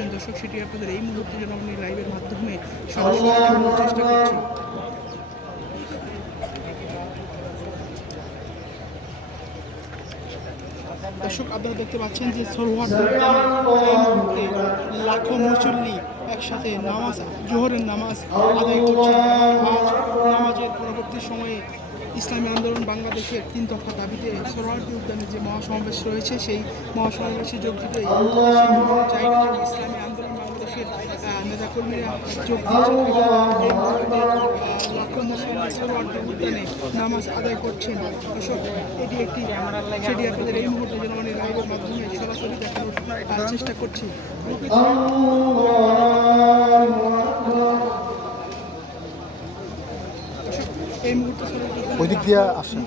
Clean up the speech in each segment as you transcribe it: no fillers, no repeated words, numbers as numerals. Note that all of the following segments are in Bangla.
করছেন দর্শক, সেটি আপনাদের এই মুহূর্তে যেন আমি লাইভের মাধ্যমে সরাসরি দেখানোর চেষ্টা করছি। দর্শক আপনারা দেখতে পাচ্ছেন যে সোহরাওয়ার্দী উদ্যানে এই মুহূর্তে লাখো মুসল্লি একসাথে জোহরের নামাজ আদায় করছেন। আজ নামাজের পরবর্তী সময়ে ইসলামী আন্দোলন বাংলাদেশের 3 দফা দাবিতে সোহরাওয়ার্দী উদ্যানে যে মহাসমাবেশ রয়েছে, সেই মহাসমাবেশে যোগ দিতে জায়গা থেকে ইসলামী আন্দোলন বাংলাদেশের নেতাকর্মীরা যোগ দিচ্ছেন এবং লাখো মুসল্লি সোহরাওয়ার্দী উদ্যানে নামাজ আদায় করছেন। দর্শক এটি একটি সেটি আপনাদের এই মুহূর্তে যেন আমি লাইভের মাধ্যমে সরাসরি দেখানোর চেষ্টা করছি। এই মুহূর্তে ওই দিক দিয়ে আসেন,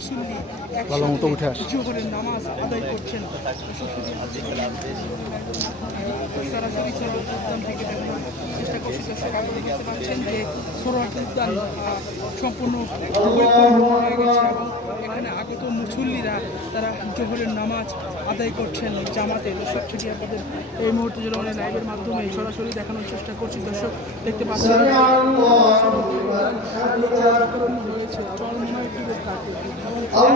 ভালো মতো উঠে আসে। জোহরের নামাজ আদায় করছেন। সরাসরি সোহরাওয়ার্দী উদ্যান থেকে দেখানোর চেষ্টা করছি। দর্শক আপনারা দেখতে পাচ্ছেন যে সোহরাওয়ার্দী উদ্যান সম্পূর্ণ পরিপূর্ণ হয়ে গেছে এবং এখানে আগত মুসল্লিরা তারা জোহরের নামাজ আদায় করছেন জামাতে। দর্শক সেটি আপনাদের এই মুহূর্তে যেন আমরা লাইভের মাধ্যমে সরাসরি দেখানোর চেষ্টা করছি। দর্শক দেখতে পাচ্ছেন রয়েছে চরমনায় পীরের কাটে এবং